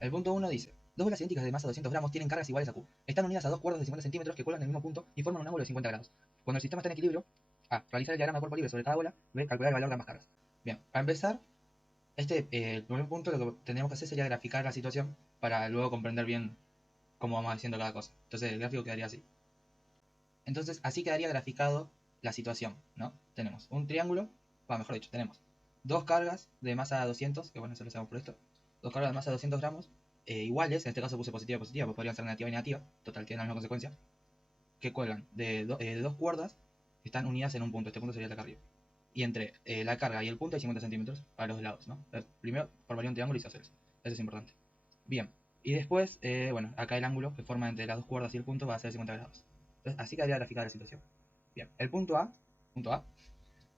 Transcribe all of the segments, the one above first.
El punto 1 dice: dos bolas idénticas de masa 200 gramos tienen cargas iguales a Q. Están unidas a dos cuerdas de 50 centímetros que cuelgan en el mismo punto y forman un ángulo de 50 grados. Cuando el sistema está en equilibrio, A. Realizar el diagrama de cuerpo libre sobre cada bola. B. Calcular el valor de ambas cargas. Bien, para empezar, el primer punto lo que tendríamos que hacer sería graficar la situación para luego comprender bien cómo vamos haciendo cada cosa. Entonces el gráfico quedaría así. Entonces así quedaría graficado la situación, ¿no? Tenemos un triángulo, mejor dicho, tenemos dos cargas de masa 200, que bueno, eso lo sabemos por esto, dos cargas de masa 200 gramos, iguales, en este caso puse positiva y positiva, pues podrían ser negativa y negativa, total, tienen la misma consecuencia, que cuelgan de dos cuerdas que están unidas en un punto, este punto sería el de acá arriba. Y entre la carga y el punto hay 50 centímetros para los lados, ¿no? Primero formaría un triángulo isósceles, eso es importante. Bien, y después, bueno, acá el ángulo que forma entre las dos cuerdas y el punto va a ser 50 grados. Entonces, así quedaría graficada la situación. Bien, el punto A,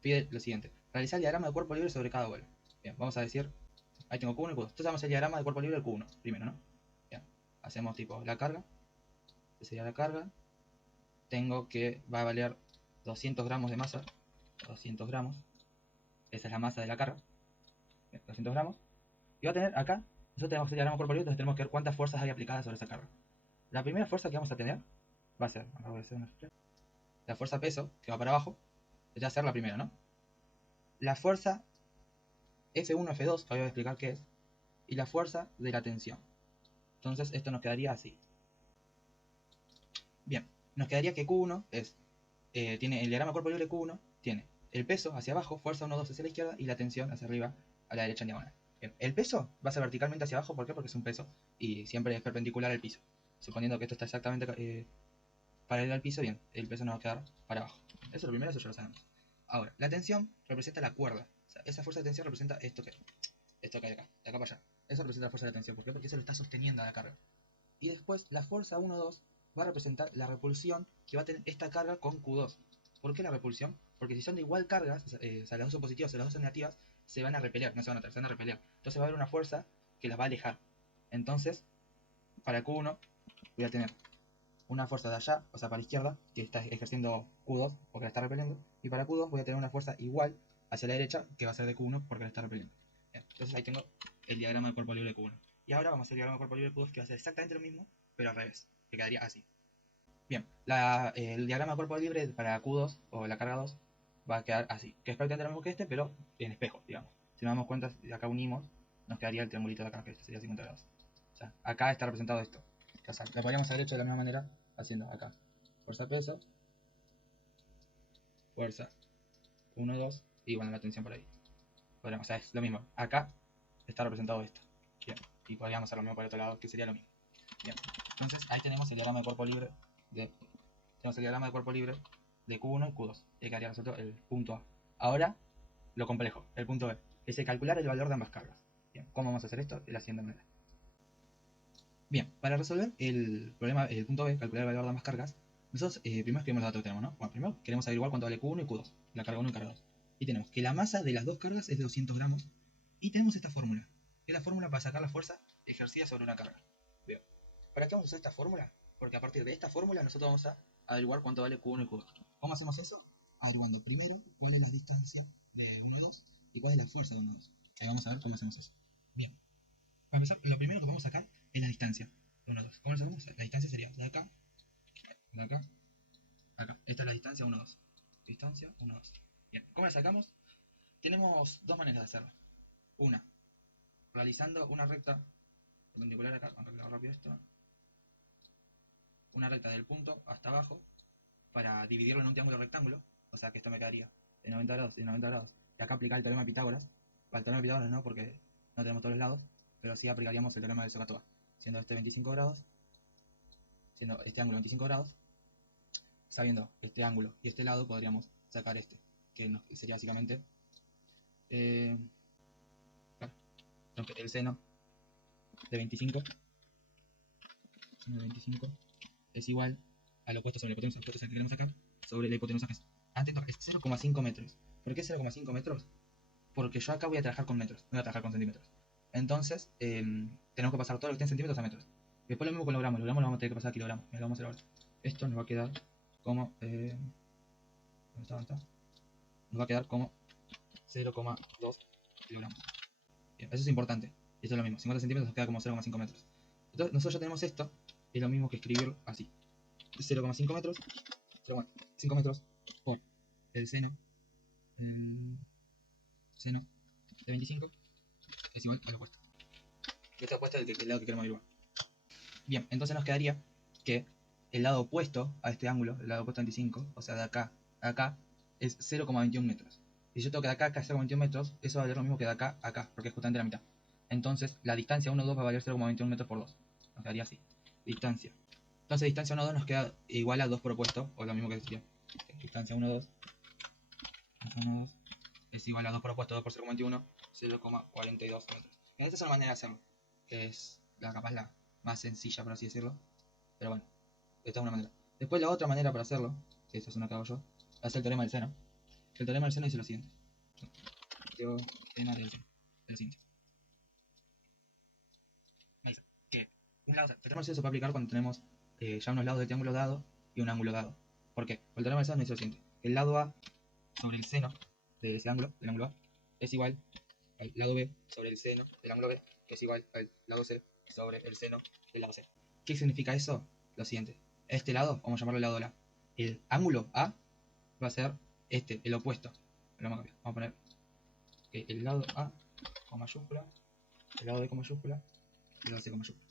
pide lo siguiente: realizar el diagrama de cuerpo libre sobre cada bola. Bien, vamos a decir, ahí tengo Q1 y Q2. Entonces vamos a hacer el diagrama de cuerpo libre del Q1 primero, ¿no? Bien, hacemos tipo la carga, que sería la carga. Tengo que va a valer 200 gramos de masa, 200 gramos, esa es la masa de la carga, bien, 200 gramos. Y va a tener acá, nosotros tenemos el diagrama de cuerpo libre, entonces tenemos que ver cuántas fuerzas hay aplicadas sobre esa carga. La primera fuerza que vamos a tener va a ser, la fuerza peso, que va para abajo, ya va a ser la primera, ¿no? La fuerza F1, F2, que voy a explicar qué es, y la fuerza de la tensión. Entonces esto nos quedaría así. Bien, nos quedaría que Q1 tiene el diagrama cuerpo libre. Q1 tiene el peso hacia abajo, fuerza 1, 2 hacia la izquierda y la tensión hacia arriba a la derecha en diagonal. Bien, el peso va a ser verticalmente hacia abajo, ¿por qué? Porque es un peso y siempre es perpendicular al piso. Suponiendo que esto está exactamente paralelo al piso, bien, el peso nos va a quedar para abajo. Eso es lo primero, eso ya lo sabemos. Ahora, la tensión representa la cuerda. O sea, esa fuerza de tensión representa esto que hay acá, de acá para allá. Eso representa la fuerza de tensión. ¿Por qué? Porque eso lo está sosteniendo a la carga. Y después la fuerza 1, 2 va a representar la repulsión que va a tener esta carga con Q2. ¿Por qué la repulsión? Porque si son de igual cargas, o sea, las dos son positivas y las dos son negativas, se van a repeler, no se van a atraer, se van a repeler. Entonces va a haber una fuerza que las va a alejar. Entonces, para Q1 voy a tener una fuerza de allá, o sea, para la izquierda, que está ejerciendo Q2 porque la está repeliendo, y para Q2 voy a tener una fuerza igual hacia la derecha, que va a ser de Q1 porque la está repeliendo. Bien, entonces ahí tengo el diagrama de cuerpo libre de Q1. Y ahora vamos a hacer el diagrama de cuerpo libre de Q2, que va a ser exactamente lo mismo, pero al revés, que quedaría así. Bien, el diagrama de cuerpo libre para Q2, o la carga 2, va a quedar así, que es prácticamente lo mismo que este, pero en espejo, digamos. Si nos damos cuenta, si acá unimos, nos quedaría el triangulito de acá, que este sería 50 grados. O sea, acá está representado esto. O sea, lo podríamos haber hecho de la misma manera, haciendo acá fuerza peso, fuerza 1, 2, y bueno, la tensión por ahí. Podríamos, o sea, es lo mismo. Acá está representado esto. Bien, y podríamos hacer lo mismo por el otro lado, que sería lo mismo. Bien, entonces ahí tenemos el diagrama de cuerpo libre de Q1 y Q2, y quedaría resuelto el punto A. Ahora, lo complejo, el punto B, es el calcular el valor de ambas cargas. Bien, ¿cómo vamos a hacer esto? De la siguiente manera. Bien, para resolver el problema, el punto B, calcular el valor de ambas cargas, nosotros primero escribimos los datos que tenemos, ¿no? Bueno, primero queremos averiguar cuánto vale Q1 y Q2, la carga 1 y carga 2. Y tenemos que la masa de las dos cargas es de 200 gramos, y tenemos esta fórmula, que es la fórmula para sacar la fuerza ejercida sobre una carga. Bien, ¿para qué vamos a usar esta fórmula? Porque a partir de esta fórmula nosotros vamos a averiguar cuánto vale Q1 y Q2. ¿Cómo hacemos eso? Averiguando primero cuál es la distancia de 1 y 2 y cuál es la fuerza de 1 y 2. Ahí vamos a ver cómo hacemos eso. Bien, para empezar, lo primero que vamos a sacar es la distancia de 1 a 2. ¿Cómo lo sabemos? La distancia sería de acá, acá. Esta es la distancia 1, 2. Distancia 1, 2. Bien, ¿cómo la sacamos? Tenemos dos maneras de hacerlo. Una, realizando una recta perpendicular acá, vamos a arreglar rápido esto. Una recta del punto hasta abajo para dividirlo en un triángulo rectángulo. O sea que esto me quedaría de 90 grados y 90 grados. Y acá aplicar el teorema de Pitágoras. Para el teorema de Pitágoras no, porque no tenemos todos los lados, pero sí aplicaríamos el teorema de SOHCAHTOA. Siendo este 25 grados, siendo este ángulo 25 grados, sabiendo este ángulo y este lado podríamos sacar este, que sería básicamente claro, el seno de 25 es igual al opuesto sobre la hipotenusa. El opuesto es el que queremos sacar sobre la hipotenusa, que es atento, es 0,5 metros. ¿Por qué 0,5 metros? Porque yo acá voy a trabajar con metros, no voy a trabajar con centímetros. Entonces, tenemos que pasar todo lo que esté en centímetros a metros. Después lo mismo con logramos, lo vamos a tener que pasar a kilogramos. Lo vamos a hacer ahora. Esto nos va a quedar como ¿dónde está? Nos va a quedar como 0,2 kilogramos. Bien, eso es importante. Esto es lo mismo, 50 centímetros nos queda como 0,5 metros. Entonces nosotros ya tenemos esto, es lo mismo que escribir así. 0,5 metros, 0,5 metros por el seno de 25 es igual al opuesto. Este opuesto es el lado que queremos dibujar. Bien, entonces nos quedaría que el lado opuesto a este ángulo, el lado opuesto a 25, o sea de acá a acá, es 0,21 metros. Y yo tengo que de acá a acá 0,21 metros, eso va a valer lo mismo que de acá a acá, porque es justamente la mitad. Entonces la distancia 1, 2 va a valer 0,21 metros por 2. Nos quedaría así. Distancia. Entonces distancia 1, 2 nos queda igual a 2 por opuesto, o lo mismo que decía. Distancia 1, 2. Distancia 1, 2 es igual a 2 por opuesto, 2 por 0,21, 0,42 metros. Y esta es una manera de hacerlo, que es capaz la más sencilla, por así decirlo. Pero bueno, esta es una manera. Después la otra manera para hacerlo, que esta es una que hago yo, es el teorema del seno. El teorema del seno dice lo siguiente. Teorema del seno. El siguiente. Me dice que un lado, el teorema del seno se puede aplicar cuando tenemos ya unos lados del triángulo dado y un ángulo dado. ¿Por qué? El teorema del seno dice lo siguiente. El lado A sobre el seno de ese ángulo, del ángulo A, es igual al lado B sobre el seno del ángulo B, que es igual al lado C sobre el seno del lado C. ¿Qué significa eso? Lo siguiente. Este lado, vamos a llamarlo el lado A. El ángulo A va a ser este, el opuesto. Vamos a poner que el lado A con mayúscula, el lado B con mayúscula y el lado C con mayúscula.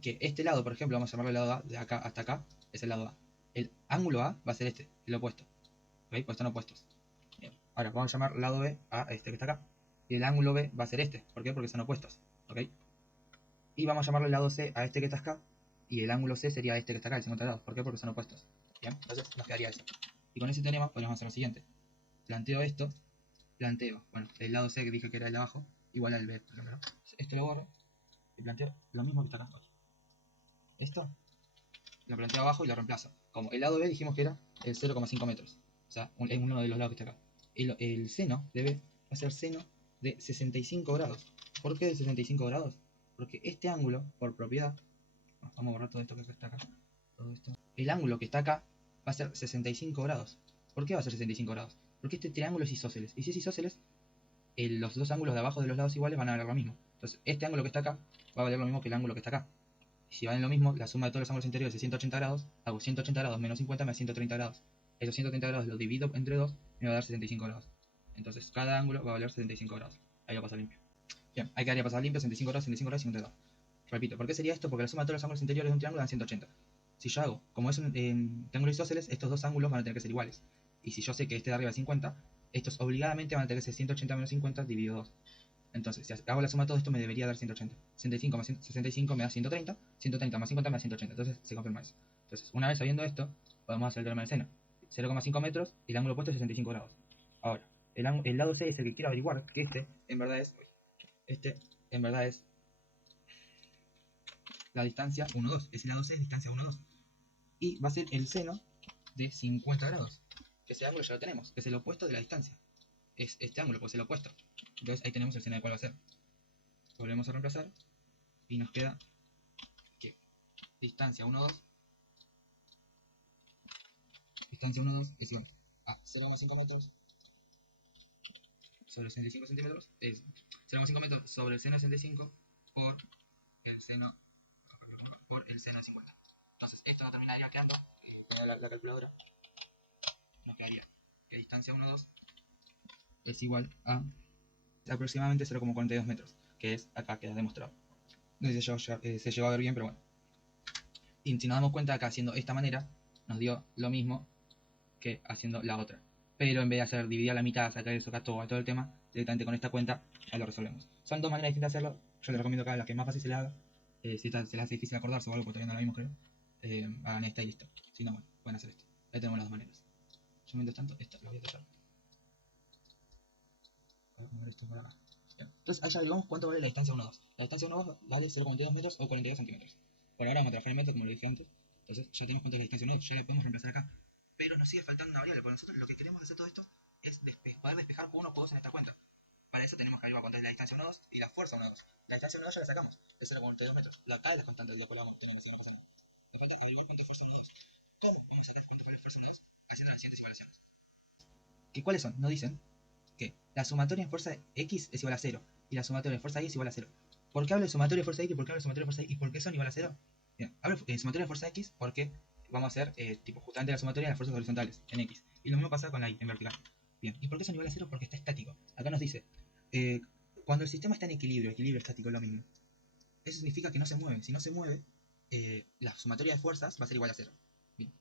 Que este lado, por ejemplo, vamos a llamarlo el lado A, de acá hasta acá, es el lado A. El ángulo A va a ser este, el opuesto. ¿Ok? Pues están opuestos. Bien. Ahora vamos a llamar lado B a este que está acá. Y el ángulo B va a ser este. ¿Por qué? Porque son opuestos. ¿Ok? Y vamos a llamarle el lado C a este que está acá. Y el ángulo C sería este que está acá, el 50 grados. ¿Por qué? Porque son opuestos. Bien, entonces nos quedaría eso. Y con ese teorema podríamos hacer lo siguiente. Planteo esto. Bueno, el lado C que dije que era el de abajo, igual al B, por ejemplo. Esto lo borro. Y planteo lo mismo que está acá. Esto lo planteo abajo y lo reemplazo. Como el lado B dijimos que era el 0,5 metros. O sea, en uno de los lados que está acá. El seno de B va a ser seno de 65 grados. ¿Por qué de 65 grados? Porque este ángulo, por propiedad, vamos a borrar todo esto que está acá. Todo esto. El ángulo que está acá va a ser 65 grados. ¿Por qué va a ser 65 grados? Porque este triángulo es isósceles. Y si es isósceles, los dos ángulos de abajo de los lados iguales van a valer lo mismo. Entonces, este ángulo que está acá va a valer lo mismo que el ángulo que está acá. Y si valen lo mismo, la suma de todos los ángulos interiores es 180 grados, hago 180 grados menos 50 me da 130 grados. Esos 130 grados los divido entre 2 me va a dar 75 grados. Entonces, cada ángulo va a valer 75 grados. Ahí va a pasar limpio. Bien, ahí quedaría pasar limpio 75 grados, 75 grados, 50 grados. Repito, ¿por qué sería esto? Porque la suma de todos los ángulos interiores de un triángulo dan 180. Si yo hago, como es un triángulo isósceles, estos dos ángulos van a tener que ser iguales. Y si yo sé que este de arriba es 50, estos obligadamente van a tener que ser 180 menos 50 dividido 2. Entonces, si hago la suma de todo esto, me debería dar 180. 65 más 65 me da 130. 130 más 50 me da 180. Entonces, se confirma eso. Entonces, una vez sabiendo esto, podemos hacer el teorema del seno. 0,5 metros y el ángulo opuesto es 65 grados. Ahora, el lado C es el que quiero averiguar, que este, en verdad es la distancia 1, 2. Ese lado C es distancia 1, 2. Y va a ser el seno de 50 grados. Ese ángulo ya lo tenemos. Es el opuesto de la distancia. Es este ángulo, pues el opuesto. Entonces, ahí tenemos el seno de cuál va a ser. Volvemos a reemplazar. Y nos queda que distancia 1, 2. Distancia 1, 2 es igual a 0,5 metros sobre 65 centímetros. Es 0,5 metros sobre el seno de 65 por el seno de 50. Entonces, esto nos terminaría quedando, con la calculadora, nos quedaría que distancia 1, 2 es igual a aproximadamente 0,42 metros, que es acá, queda demostrado. No sé si se llegó a ver bien, pero bueno. Y si nos damos cuenta, acá haciendo esta manera, nos dio lo mismo que haciendo la otra. Pero en vez de hacer dividir a la mitad, sacar eso acá todo el tema, directamente con esta cuenta, ahí lo resolvemos. Son dos maneras distintas de hacerlo. Yo les recomiendo acá la que más fácil se le haga. Si se les hace difícil acordarse o algo, porque todavía no lo vimos, creo. Hagan esta y listo. Si no, bueno, pueden hacer esto. Ahí tenemos las dos maneras. Yo mientras tanto, esta la voy a tallar. Voy a poner esto por acá. Bien. Entonces, ahí ya averiguamos cuánto vale la distancia 1,2. La distancia 1,2 vale 0,42 metros o 42 centímetros. Por ahora vamos a trabajar en metros, como lo dije antes. Entonces, ya tenemos cuánto es la distancia 1,2. Ya le podemos reemplazar acá. Pero nos sigue faltando una variable, porque nosotros lo que queremos hacer todo esto es poder despejar con 1 o 2 en esta cuenta. Para eso tenemos que averiguar cuánto es la distancia 1,2 y la fuerza 1,2. La distancia 1,2 ya la sacamos, es 0,42 metros. Acá es la constante, después la vamos a tener, así que no pasa nada. Me falta averiguar cuánto es fuerza 1,2. ¿Cómo vamos a sacar cuánto es fuerza 1,2? Haciendo las siguientes evaluaciones. ¿Qué cuáles son? Nos dicen que la sumatoria en fuerza X es igual a 0 y la sumatoria en fuerza Y es igual a 0. ¿Por qué hablo de sumatorio de fuerza X? ¿Por qué hablo de sumatorio de fuerza X? ¿Y por qué son igual a 0? Bien, hablo de sumatorio de fuerza X porque vamos a hacer tipo justamente la sumatoria de las fuerzas horizontales en X. Y lo mismo pasa con la Y en vertical. Bien, ¿y por qué son igual a 0? Porque está estático. Acá nos dice, cuando el sistema está en equilibrio estático es lo mismo. Eso significa que no se mueve. Si no se mueve, la sumatoria de fuerzas va a ser igual a 0. Bien.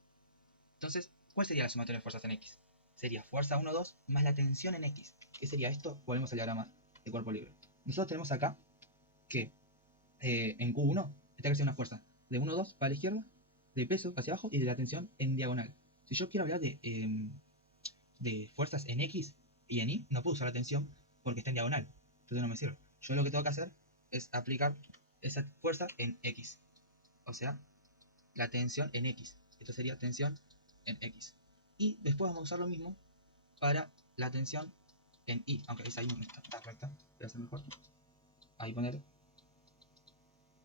Entonces, ¿cuál sería la sumatoria de fuerzas en X? Sería fuerza 1, 2 más la tensión en X. ¿Qué sería esto? Volvemos al diagrama de cuerpo libre. Nosotros tenemos acá que en Q1 está creciendo una fuerza de 1, 2 para la izquierda, de peso hacia abajo y de la tensión en diagonal. Si yo quiero hablar de fuerzas en X y en Y, no puedo usar la tensión porque está en diagonal. Entonces no me sirve. Yo lo que tengo que hacer es aplicar esa fuerza en X. O sea, la tensión en X. Esto sería tensión en X. Y después vamos a usar lo mismo para la tensión en Y. Aunque esa ahí no está correcta. Voy a hacer mejor. Ahí poner.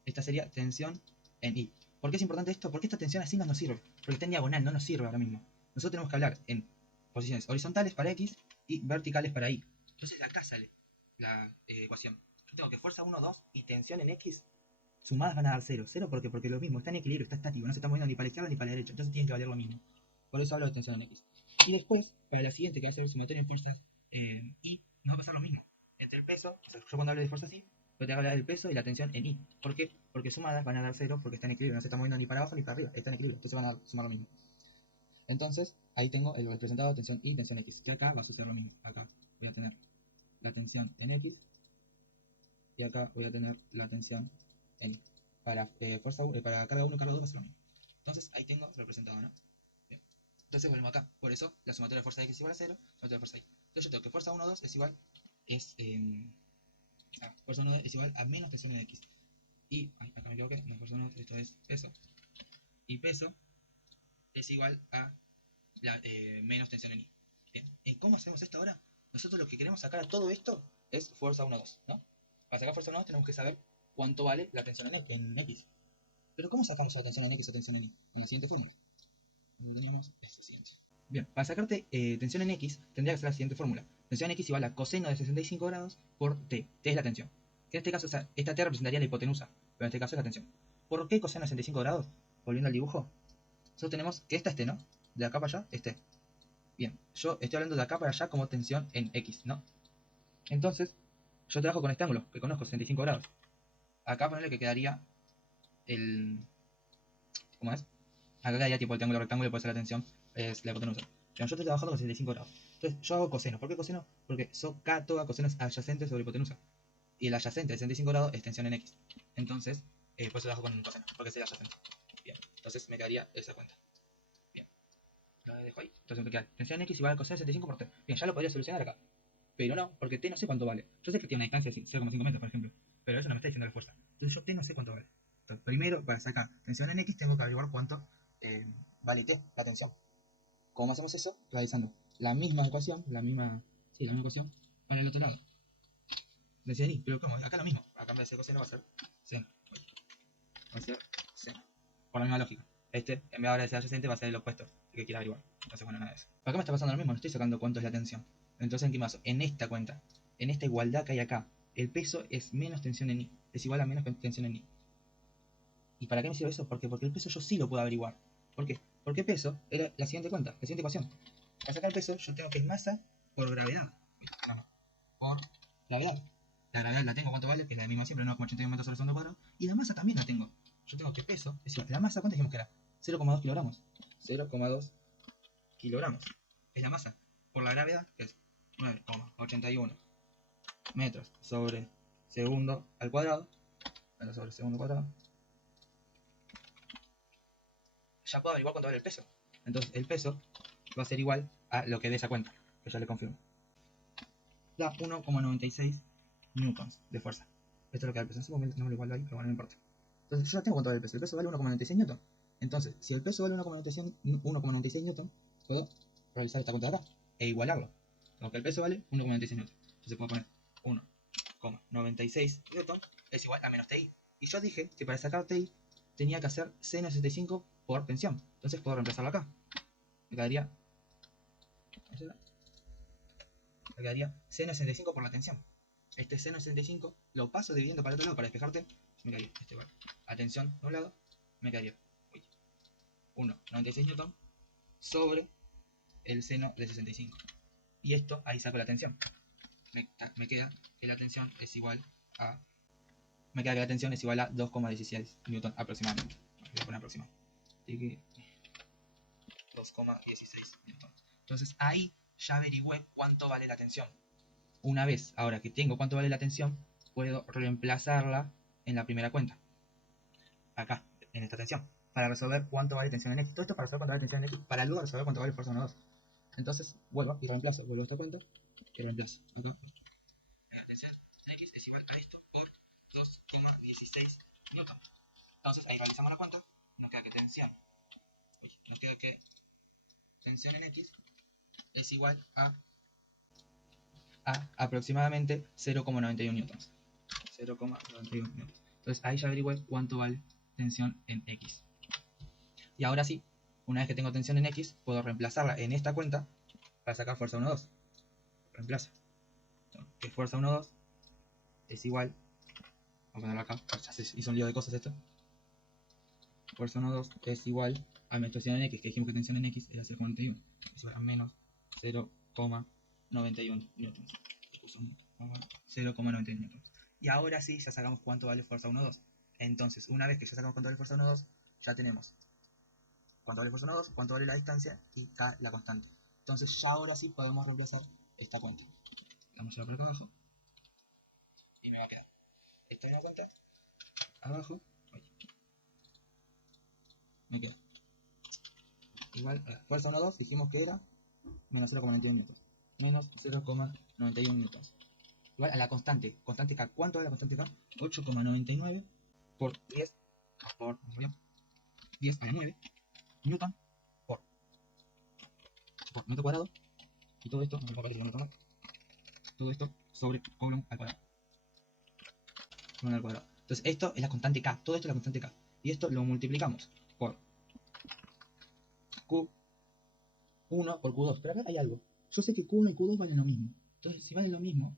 Esta sería tensión en Y. ¿Por qué es importante esto? Porque esta tensión así no nos sirve. Porque está en diagonal, no nos sirve ahora mismo. Nosotros tenemos que hablar en posiciones horizontales para X y verticales para Y. Entonces de acá sale la ecuación. Yo tengo que fuerza 1, 2 y tensión en X sumadas van a dar 0. 0 porque lo mismo, está en equilibrio, está estático, no se está moviendo ni para la izquierda ni para la derecha. Entonces tienen que valer lo mismo. Por eso hablo de tensión en X. Y después, para la siguiente, que va a ser el sumatorio en fuerzas Y, nos va a pasar lo mismo. Entre el peso, o sea, yo cuando hablo de fuerzas Y, voy a hablar del peso y la tensión en Y. ¿Por qué? Porque sumadas van a dar 0 porque está en equilibrio, no se está moviendo ni para abajo ni para arriba, está en equilibrio, entonces van a sumar lo mismo. Entonces, ahí tengo el representado de tensión Y y tensión X, que acá va a suceder lo mismo. Acá voy a tener la tensión en X y acá voy a tener la tensión en Y. Para, para carga 1 y carga 2 va a ser lo mismo. Entonces, ahí tengo representado, ¿no? Bien. Entonces volvemos acá. Por eso, la sumatoria de fuerza X es igual a 0, sumatoria de fuerza Y. Entonces yo tengo que fuerza 1, 2 es igual, fuerza 1 es igual a menos tensión en X. Y, acá me equivoqué, no, fuerza 1, esto es peso. Y peso es igual a menos tensión en Y. Bien. ¿Y cómo hacemos esto ahora? Nosotros lo que queremos sacar a todo esto es fuerza 1, 2, ¿no? Para sacar fuerza 1, 2 tenemos que saber cuánto vale la tensión en X. Pero ¿cómo sacamos la tensión en X o tensión en Y? Con la siguiente fórmula. Teníamos esto siguiente. Bien, para sacarte tensión en X, tendría que ser la siguiente fórmula. Tensión en X igual a coseno de 65 grados por T. T es la tensión. Que en este caso, esta T representaría la hipotenusa, pero en este caso es la tensión. ¿Por qué coseno de 65 grados? Volviendo al dibujo. Nosotros tenemos que esta es T, ¿no? De acá para allá es T. Bien, yo estoy hablando de acá para allá como tensión en X, ¿no? Entonces, yo trabajo con este ángulo, que conozco, 65 grados. Acá ponerle que quedaría el... ¿Cómo es? Acá quedaría tipo el triángulo rectángulo, puede ser la tensión, es la hipotenusa. Pero yo estoy trabajando con 65 grados. Entonces, yo hago coseno. ¿Por qué coseno? Porque K toda coseno es adyacente sobre hipotenusa. Y el adyacente de 65 grados es tensión en X. Entonces, por eso trabajo con un coseno, porque es el adyacente. Bien, entonces me quedaría esa cuenta. Bien, lo dejo ahí. Entonces me queda tensión en X igual a coseno de 65 por T. Bien, ya lo podría solucionar acá. Pero no, porque T no sé cuánto vale. Yo sé que tiene una distancia de 0,5 metros, por ejemplo. Pero eso no me está diciendo la fuerza. Entonces yo T no sé cuánto vale. Entonces, primero, para sacar tensión en X, tengo que averiguar cuánto vale T, la tensión. ¿Cómo hacemos eso? Realizando la misma ecuación, la misma ecuación para el otro lado. Decía ahí, pero ¿cómo? Acá lo mismo. Acá en vez de ser coseno va a ser seno. Va a ser seno. Por la misma lógica. Este, en vez de ahora de ser adyacente, va a ser el opuesto. El que quiera averiguar. Entonces, bueno, nada de eso. Acá me está pasando lo mismo. No estoy sacando cuánto es la tensión. Entonces, ¿en qué más? En esta cuenta. En esta igualdad que hay acá. El peso es menos tensión en Y. Es igual a menos tensión en Y. ¿Y para qué me sirve eso? Porque el peso yo sí lo puedo averiguar. ¿Por qué? Porque peso era la siguiente cuenta, la siguiente ecuación. Para sacar el peso, yo tengo que es masa por gravedad. Por gravedad. La gravedad la tengo, ¿cuánto vale? Que es la misma siempre, 9,81 metros sobre segundo cuadrado. Y la masa también la tengo. Yo tengo que peso, es igual. La masa, ¿cuánto dijimos que era? 0,2 kilogramos. 0,2 kilogramos. Es la masa. Por la gravedad, que es 9,81 metros sobre segundo al cuadrado. Metros sobre segundo cuadrado. Ya puedo averiguar cuánto vale el peso. Entonces, el peso va a ser igual a lo que dé esa cuenta, que ya le confirmo. Da 1,96 newtons de fuerza. Esto es lo que da el peso. En ese momento no me lo igual ahí, pero bueno, no importa. Entonces, yo ya tengo cuánto vale el peso. El peso vale 1,96 newtons. Entonces, si el peso vale 1,96 newtons, puedo realizar esta cuenta de acá e igualarlo. Como que el peso vale 1,96 newtons. Entonces puedo poner 1,96 newtons es igual a menos TI. Y yo dije que para sacar TI tenía que hacer seno de 65 por tensión. Entonces puedo reemplazarlo acá. Me quedaría seno de 65 por la tensión. este seno de 65 lo paso dividiendo para el otro lado para despejarte. Me quedaría este igual a tensión de un lado, me quedaría 1,96 newton sobre el seno de 65. Y esto, ahí saco la tensión. Me queda que la tensión es igual a... Me queda que la tensión es igual a 2,16 newton aproximadamente. Voy a poner aproximado. 2,16 newton. Entonces ahí ya averigüé cuánto vale la tensión. Una vez, ahora que tengo cuánto vale la tensión, puedo reemplazarla en la primera cuenta. Acá, en esta tensión. Para resolver cuánto vale tensión en X. Todo esto para resolver cuánto vale tensión en X. Para luego resolver cuánto vale fuerza 1, 2. Entonces, vuelvo y reemplazo. Vuelvo a esta cuenta y reemplazo. Acá. La tensión en X es igual a esto por 2,16 newton. Entonces, ahí realizamos la cuenta. Nos queda que tensión. Nos queda que tensión en X es igual a aproximadamente 0,91 newtons. 0,91 newtons. Entonces ahí ya averigüé cuánto vale tensión en X. Y ahora sí, una vez que tengo tensión en X, puedo reemplazarla en esta cuenta para sacar fuerza 1, 2. Reemplazo. Que fuerza 1, 2 es igual. Vamos a ponerlo acá, ya se hizo un lío de cosas esto. Fuerza 1, 2 es igual a mi tensión en X, que dijimos que tensión en X era 0,91. Es igual a menos 0,91 newtons. 0,91 newtons. Y ahora sí, ya sacamos cuánto vale fuerza 1, 2. Entonces, una vez que ya sacamos cuánto vale fuerza 1, 2, ya tenemos cuánto vale fuerza 1, 2, cuánto vale la distancia y está la constante. Entonces, ya ahora sí podemos reemplazar esta cuenta. Vamos a por acá abajo. Y me va a quedar esta misma cuenta. Abajo. Me queda igual a la fuerza 1, 2. Dijimos que era menos 0,91 newtons. Menos 0,91 newtons. Igual a la constante. Constante K. ¿Cuánto es la constante K? 8,99 por 10 por 10 a la 9 newton por metro cuadrado. Y todo esto, no me parece que no me todo esto sobre Coulomb al cuadrado. Coulomb al cuadrado. Entonces esto es la constante K. Todo esto es la constante K. Y esto lo multiplicamos por Q1 por Q2. Pero acá hay algo. Yo sé que Q1 y Q2 valen lo mismo. Entonces si valen lo mismo,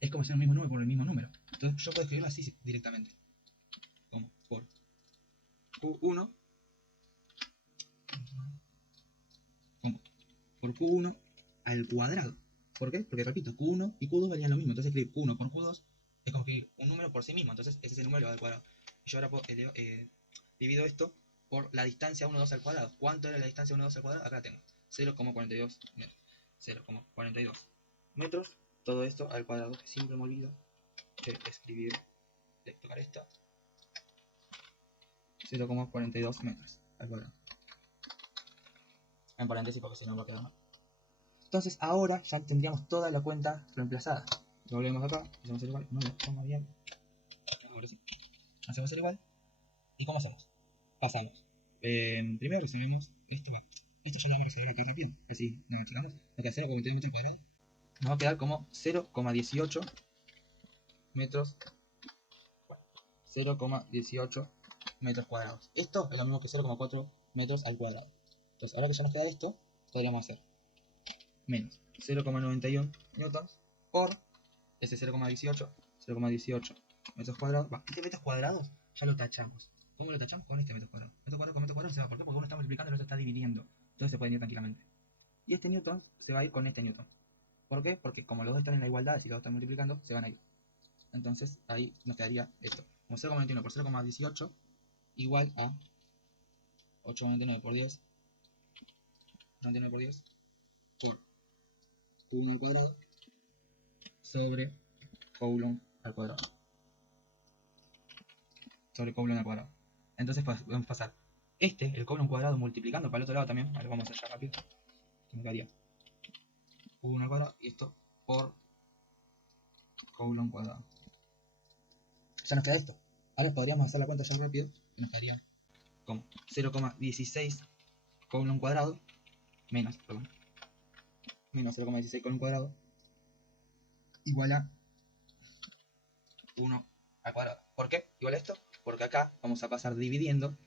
es como ser el mismo número por el mismo número. Entonces yo puedo escribirlo así directamente. Como por Q1 como por Q1 al cuadrado. ¿Por qué? Porque repito, Q1 y Q2 valían lo mismo. Entonces escribir Q1 por Q2 es como escribir un número por sí mismo. Entonces ese es el número elevado al cuadrado. Y yo ahora puedo, divido esto por la distancia 1, 2 al cuadrado. ¿Cuánto era la distancia 1, 2 al cuadrado? Acá la tengo. 0,42 metros. 0,42 metros. Todo esto al cuadrado. Siempre me olvido de escribir, de tocar esto. 0,42 metros al cuadrado. En paréntesis porque si no va a quedar mal. Entonces ahora ya tendríamos toda la cuenta reemplazada. Lo volvemos acá, hacemos el igual, no lo pongo bien. Ahora sí. Hacemos el igual. ¿Y cómo hacemos? Pasamos. Primero resolvemos esto. Bueno, esto ya lo vamos a resolver acá rápido. Así nos achacamos. Acá 0,22 metros cuadrados. Nos va a quedar como 0,18 metros. 0,18 metros cuadrados. Esto es lo mismo que 0,4 metros al cuadrado. Entonces ahora que ya nos queda esto, podríamos hacer menos 0,91 newtons por ese 0,18 metros cuadrados. Este metros cuadrados ya lo tachamos. ¿Cómo lo tachamos? Con este metro cuadrado. Metro cuadrado con metro cuadrado se va. ¿Por qué? Porque uno está multiplicando y el otro está dividiendo. Entonces se pueden ir tranquilamente. Y este newton se va a ir con este newton. ¿Por qué? Porque como los dos están en la igualdad, si los dos están multiplicando, se van a ir. Entonces ahí nos quedaría esto. Como 0,91 por 0,18 igual a 8,99 por 10. 99 por 10 por Q1 al cuadrado sobre Coulomb al cuadrado. Sobre Coulomb al cuadrado. Entonces podemos pasar el Coulomb cuadrado multiplicando para el otro lado también. Vale, vamos allá rápido. Esto me quedaría Q1 al cuadrado y esto por Coulomb cuadrado. Ya nos queda esto. Ahora podríamos hacer la cuenta ya rápido y nos quedaría como 0,16 Coulomb cuadrado menos 0,16 Coulomb cuadrado igual a 1 al cuadrado. ¿Por qué? Igual a esto, porque acá vamos a pasar dividiendo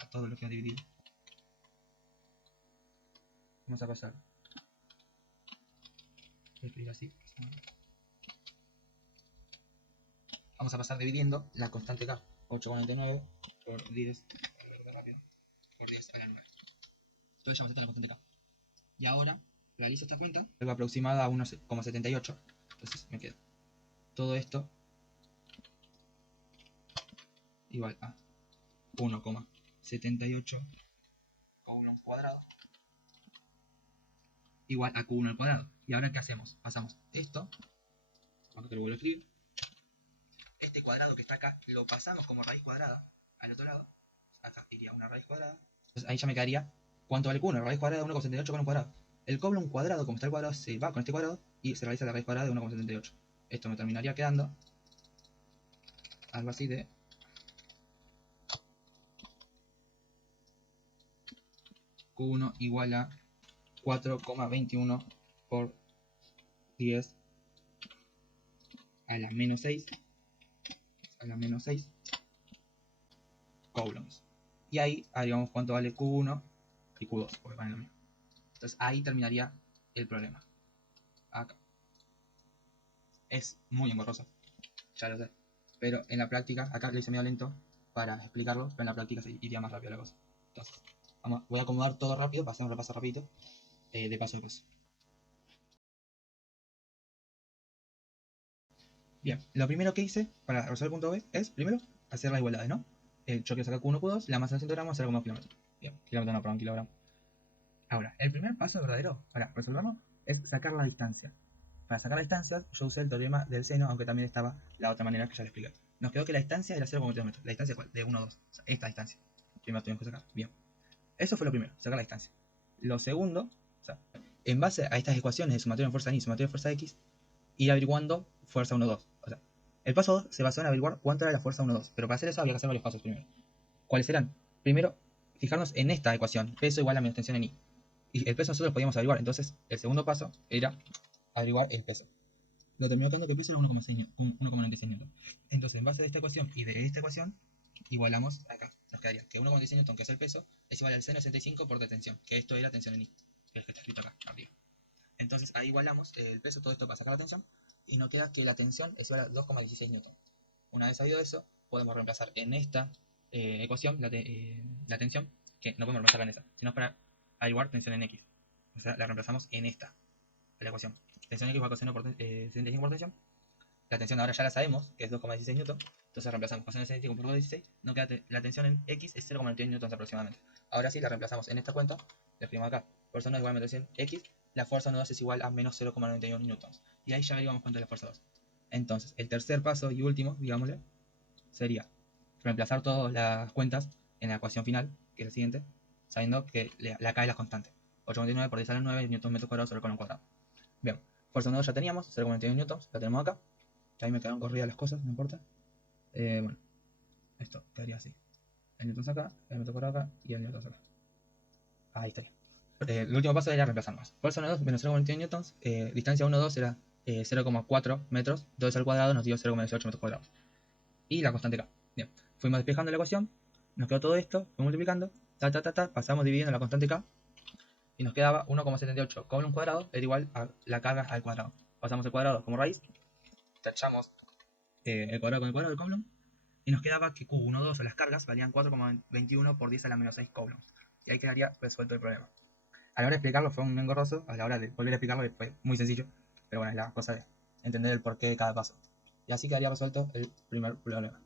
a todo lo que ha dividido. Vamos a pasar. Voy a escribir así. vamos a pasar dividiendo la constante K, 8,99 por 10, a ver, rápido, por 10 a la 9. Entonces ya me la constante K. Y ahora realizo esta cuenta, algo aproximada a 1,78. Entonces me queda todo esto igual a 1,78 coulomb cuadrado igual a Q1 al cuadrado. ¿Y ahora qué hacemos? Pasamos esto, aunque te lo vuelvo a escribir, este cuadrado que está acá, lo pasamos como raíz cuadrada al otro lado. Acá iría una raíz cuadrada. Entonces ahí ya me quedaría, ¿cuánto vale Q1? Raíz cuadrada de 1,78 con un cuadrado. El coulomb cuadrado, como está el cuadrado, se va con este cuadrado y se realiza la raíz cuadrada de 1,78. Esto me terminaría quedando algo así de Q1 igual a 4,21 por 10 a la menos 6 coulombs. Y ahí haríamos cuánto vale Q1 y Q2, porque vale lo mismo. Entonces ahí terminaría el problema. Acá. Es muy engorroso, ya lo sé. Pero en la práctica, acá lo hice medio lento para explicarlo, pero en la práctica se iría más rápido la cosa. Entonces, voy a acomodar todo rápido para hacer un repaso rapidito, de paso a paso. Bien, lo primero que hice para resolver el punto B es, primero, hacer las igualdades, ¿no? Yo quiero sacar Q1, Q2, la masa de 100 gramos, 0,2 kilómetros. Bien, kilómetro no, perdón, kilogramo. Ahora, el primer paso verdadero para resolverlo es sacar la distancia. Para sacar la distancia, yo usé el teorema del seno, aunque también estaba la otra manera que ya le expliqué. Nos quedó que la distancia era 0,2 metros. ¿La distancia cuál? De 1 a 2. O sea, esta distancia. Primero tuvimos que sacar. Bien. Eso fue lo primero, sacar la distancia. Lo segundo, o sea, en base a estas ecuaciones de sumatorio de fuerza y sumatorio de fuerza X, ir averiguando fuerza 1, 2. O sea, el paso 2 se basó en averiguar cuánto era la fuerza 1, 2. Pero para hacer eso había que hacer varios pasos primero. ¿Cuáles eran? Primero, fijarnos en esta ecuación. Peso igual a menos tensión en I. Y el peso nosotros lo podíamos averiguar. Entonces, el segundo paso era averiguar el peso. Lo terminó quedando que el peso era 1,96 newton. Entonces, en base de esta ecuación y de esta ecuación, igualamos acá. Nos quedaría que 1,96 newton, que es el peso, es igual al seno de 65 por de tensión, que esto era tensión en I, que es que está escrito acá arriba. Entonces, ahí igualamos el peso, todo esto para sacar la tensión, y nos queda que la tensión es igual a 2,16 newton. Una vez sabido eso, podemos reemplazar en esta ecuación la tensión, que no podemos reemplazarla en esa, sino para averiguar tensión en X. O sea, la reemplazamos en esta, en la ecuación. Tensión X igual a coseno por 65 por tensión. La tensión ahora ya la sabemos, que es 2,16 newton. Entonces reemplazamos coseno de 65 por 2,16. No queda la tensión en X es 0,91 newtons aproximadamente. Ahora sí la reemplazamos en esta cuenta. Le escribimos acá. Fuerza 1 igual a tensión X. La fuerza 1,2 es igual a menos 0,91 newtons. Y ahí ya averiguamos cuánto es la fuerza 2. Entonces, el tercer paso y último, digámosle, sería reemplazar todas las cuentas en la ecuación final, que es la siguiente, sabiendo que la K es la constante. 8,99 por 10 a la 9 newton metro cuadrado sobre el colon cuadrado. Bien, fuerza 1 ya teníamos, 0,91 newtons, la tenemos acá. Que ahí me quedaron corridas las cosas, no importa. Bueno, esto quedaría así. El newtons acá, el metro cuadrado acá y el newtons acá. Ahí estaría. El último paso era reemplazar más. Fuerza 1,2 menos 0,91 newtons, distancia 1,2 era 0,4 metros, 2 al cuadrado nos dio 0,18 metros cuadrados. Y la constante K. Bien, fuimos despejando la ecuación, nos quedó todo esto, fuimos multiplicando, pasamos dividiendo la constante K, y nos quedaba 1,78 coulomb cuadrado era igual a la carga al cuadrado. Pasamos el cuadrado como raíz, tachamos el cuadrado con el cuadrado del coulomb, y nos quedaba que Q1, 2 o las cargas valían 4,21 por 10 a la menos 6 coulombs. Y ahí quedaría resuelto el problema. A la hora de explicarlo fue un engorroso, a la hora de volver a explicarlo fue muy sencillo, pero bueno, es la cosa de entender el porqué de cada paso. Y así quedaría resuelto el primer problema.